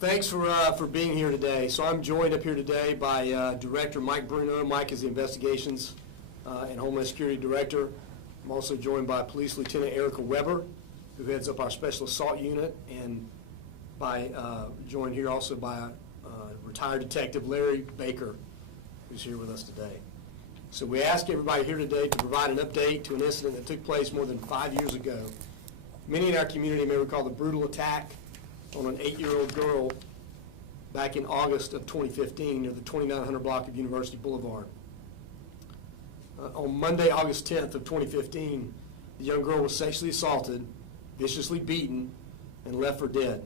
Thanks for being here today. So I'm joined up here today by Director Mike Bruno. Mike is the Investigations and Homeland Security Director. I'm also joined by Police Lieutenant Erica Weber, who heads up our Special Assault Unit, and joined here also by retired Detective Larry Baker, who's here with us today. So we ask everybody here today to provide an update to an incident that took place more than 5 years ago. Many in our community may recall the brutal attack on an 8-year-old girl back in August of 2015 near the 2900 block of University Boulevard. On Monday, August 10th of 2015, the young girl was sexually assaulted, viciously beaten, and left for dead.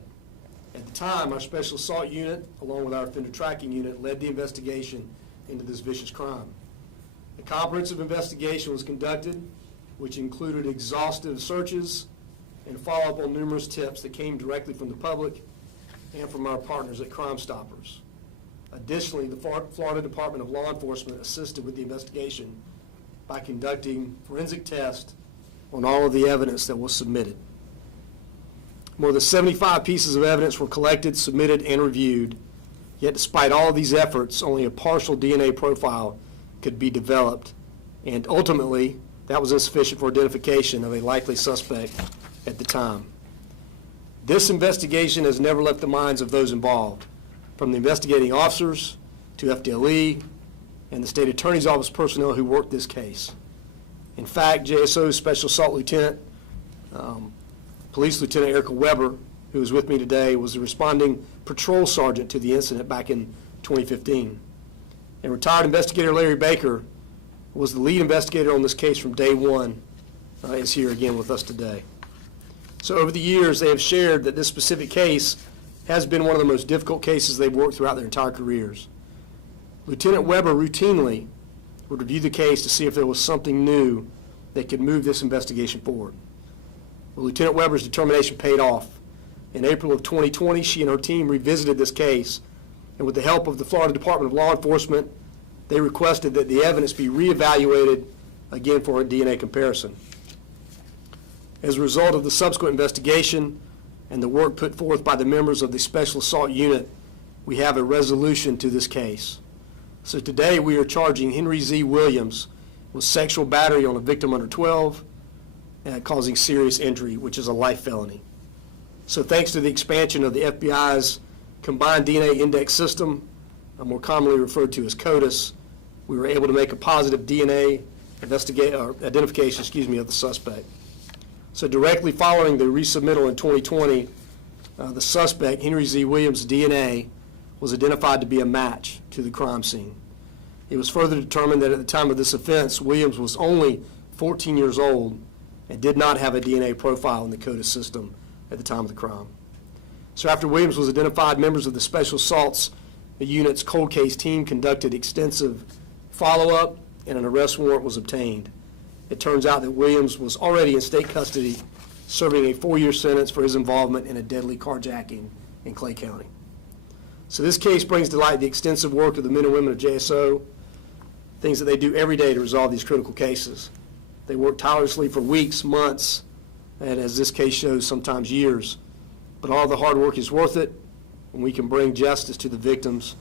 At the time, our Special Assault Unit, along with our Offender Tracking Unit, led the investigation into this vicious crime. A comprehensive investigation was conducted, which included exhaustive searches and follow-up on numerous tips that came directly from the public and from our partners at Crime Stoppers. Additionally, the Florida Department of Law Enforcement assisted with the investigation by conducting forensic tests on all of the evidence that was submitted. More than 75 pieces of evidence were collected, submitted, and reviewed, yet despite all of these efforts, only a partial DNA profile could be developed, and ultimately, that was insufficient for identification of a likely suspect at the time. This investigation has never left the minds of those involved, from the investigating officers to FDLE and the State Attorney's Office personnel who worked this case. In fact, JSO's Special Assault Lieutenant, Police Lieutenant Erica Weber, who is with me today, was the responding patrol sergeant to the incident back in 2015. And retired investigator Larry Baker was the lead investigator on this case from day one, is here again with us today. So over the years, they have shared that this specific case has been one of the most difficult cases they've worked throughout their entire careers. Lieutenant Weber routinely would review the case to see if there was something new that could move this investigation forward. Well, Lieutenant Weber's determination paid off. In April of 2020, she and her team revisited this case, and with the help of the Florida Department of Law Enforcement, they requested that the evidence be reevaluated again for a DNA comparison. As a result of the subsequent investigation and the work put forth by the members of the Special Assault Unit, we have a resolution to this case. So today we are charging Henry Z. Williams with sexual battery on a victim under 12 and causing serious injury, which is a life felony. So thanks to the expansion of the FBI's Combined DNA Index System, more commonly referred to as CODIS, we were able to make a positive DNA identification of the suspect. So directly following the resubmittal in 2020, the suspect, Henry Z. Williams' DNA, was identified to be a match to the crime scene. It was further determined that at the time of this offense, Williams was only 14 years old and did not have a DNA profile in the CODIS system at the time of the crime. So after Williams was identified, members of the Special Assaults Unit's cold case team conducted extensive follow-up, and an arrest warrant was obtained. It turns out that Williams was already in state custody, serving a 4-year sentence for his involvement in a deadly carjacking in Clay County. So this case brings to light the extensive work of the men and women of JSO, things that they do every day to resolve these critical cases. They work tirelessly for weeks, months, and as this case shows, sometimes years. But all the hard work is worth it when we can bring justice to the victims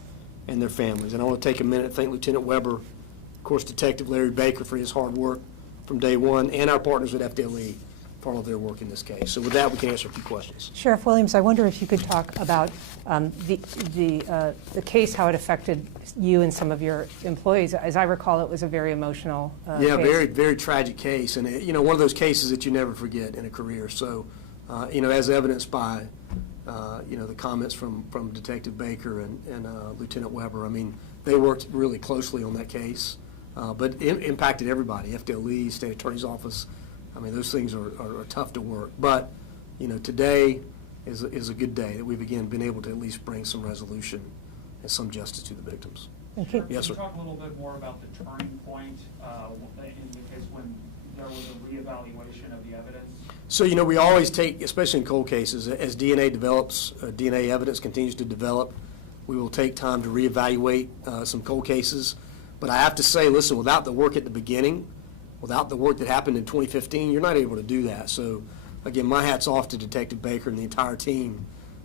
and their families. And I want to take a minute to thank Lieutenant Weber, of course, Detective Larry Baker for his hard work from day one, and our partners at FDLE for all of their work in this case. So with that, we can answer a few questions. Sheriff Williams, I wonder if you could talk about the case, how it affected you and some of your employees. As I recall, it was a very emotional case. Very, very tragic case, and one of those cases that you never forget in a career. So, as evidenced by the comments from Detective Baker and Lieutenant Weber, I mean, they worked really closely on that case. But it impacted everybody, FDLE, State Attorney's Office. I mean, those things are tough to work. But, today is a good day that we've, again, been able to at least bring some resolution and some justice to the victims. Okay. Yes, sir. Can you talk a little bit more about the turning point in the case when there was a reevaluation of the evidence? So, we always take, especially in cold cases, as DNA develops, DNA evidence continues to develop, we will take time to reevaluate some cold cases. But I have to say, listen, without the work at the beginning, without the work that happened in 2015, you're not able to do that. So, again, my hat's off to Detective Baker and the entire team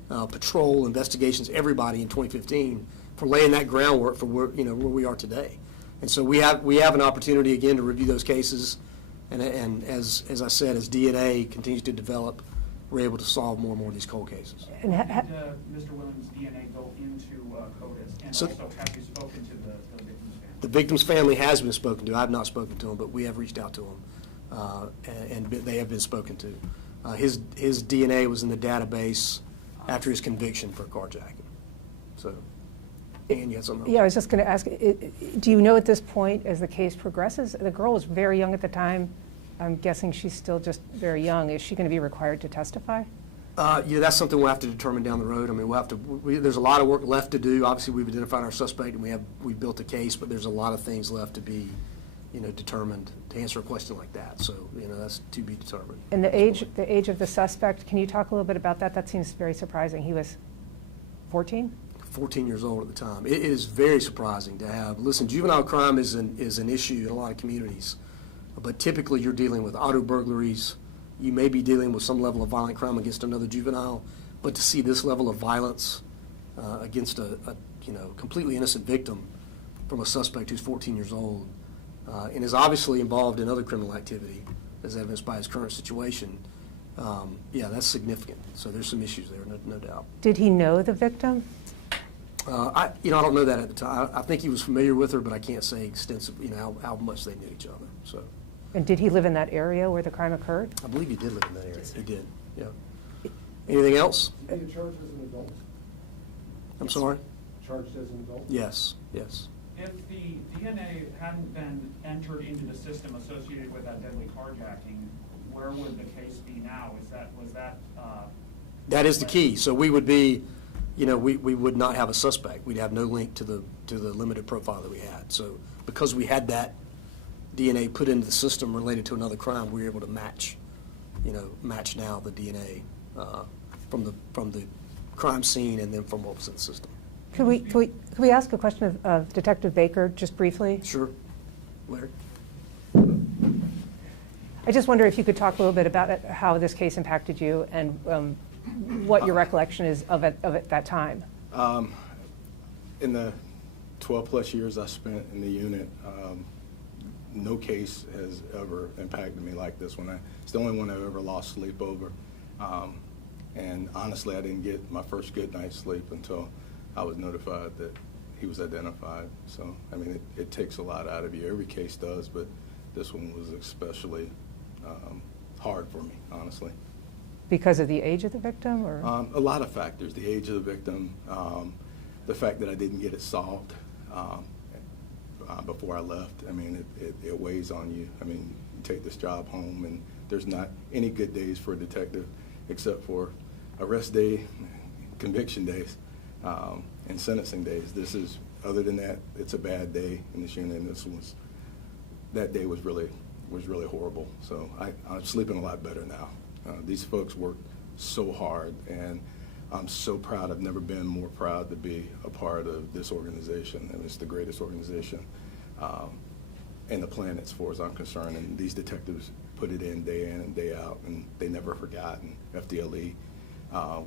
patrol, investigations, everybody in 2015 for laying that groundwork for where we are today. And so we have an opportunity again to review those cases, and as I said, as DNA continues to develop, we're able to solve more and more of these cold cases. And did Mr. Williams' DNA go into CODIS? And So- also, have you spoken to the victim's family? The victim's family has been spoken to. I have not spoken to him, but we have reached out to him, and they have been spoken to. His DNA was in the database after his conviction for carjacking. So, Ann, you had something else? Yeah, I was just going to ask, do you know at this point, as the case progresses, the girl was very young at the time. I'm guessing she's still just very young. Is she going to be required to testify? That's something we'll have to determine down the road. I mean, we'll have to. There's a lot of work left to do. Obviously, we've identified our suspect and we've built a case, but there's a lot of things left to be, determined to answer a question like that. So, that's to be determined. And the age of the suspect, can you talk a little bit about that? That seems very surprising. He was 14? 14 years old at the time. It is very surprising to have. Listen, juvenile crime is an issue in a lot of communities, but typically you're dealing with auto burglaries. You may be dealing with some level of violent crime against another juvenile, but to see this level of violence against a completely innocent victim from a suspect who's 14 years old and is obviously involved in other criminal activity, as evidenced by his current situation, that's significant. So there's some issues there, no doubt. Did he know the victim? I don't know that at the time. I think he was familiar with her, but I can't say extensively, how much they knew each other. So. And did he live in that area where the crime occurred? I believe he did live in that area. He did, yeah. Anything else? Is he charged as an adult? I'm sorry? Charged as an adult? Yes. If the DNA hadn't been entered into the system associated with that deadly carjacking, where would the case be now? Was that? That is the key. So we would be, we would not have a suspect. We'd have no link to the limited profile that we had. So because we had that DNA put into the system related to another crime, we were able to match now the DNA from the crime scene and then from what was in the system. Could we ask a question of Detective Baker just briefly? Sure. Larry? I just wonder if you could talk a little bit about it, how this case impacted you and what your recollection is of it at that time. In the 12-plus years I spent in the unit, no case has ever impacted me like this one. It's the only one I've ever lost sleep over. And honestly, I didn't get my first good night's sleep until I was notified that he was identified. So, I mean, it takes a lot out of you. Every case does, but this one was especially hard for me, honestly. Because of the age of the victim, or? A lot of factors. The age of the victim, the fact that I didn't get it solved before I left. I mean, it weighs on you. I mean, you take this job home, and there's not any good days for a detective except for arrest day, conviction days, and sentencing days. This is, other than that, it's a bad day in this unit, and that day was really horrible. So I'm sleeping a lot better now. These folks worked so hard, and I'm so proud. I've never been more proud to be a part of this organization, and it's the greatest organization in the planet as far as I'm concerned. And these detectives put it in and day out, and they never forgot. And FDLE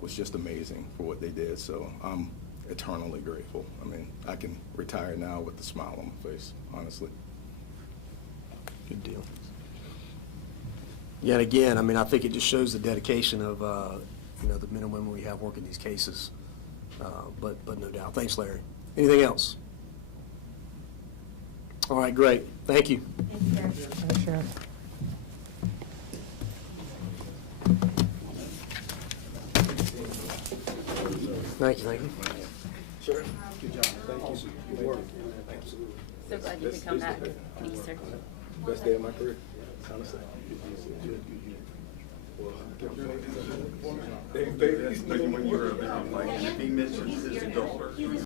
was just amazing for what they did. So I'm eternally grateful. I mean, I can retire now with a smile on my face, honestly. Good deal. Yet again, I mean, I think it just shows the dedication of the men and women we have working these cases. But no doubt. Thanks, Larry. Anything else? All right, great. Thank you. Sure. Thank you. Sure. Good job. Thank you. Good work. So glad you could come back. Thank you, sir. Best day of my career, honestly. When you were like, if he mentions his daughter.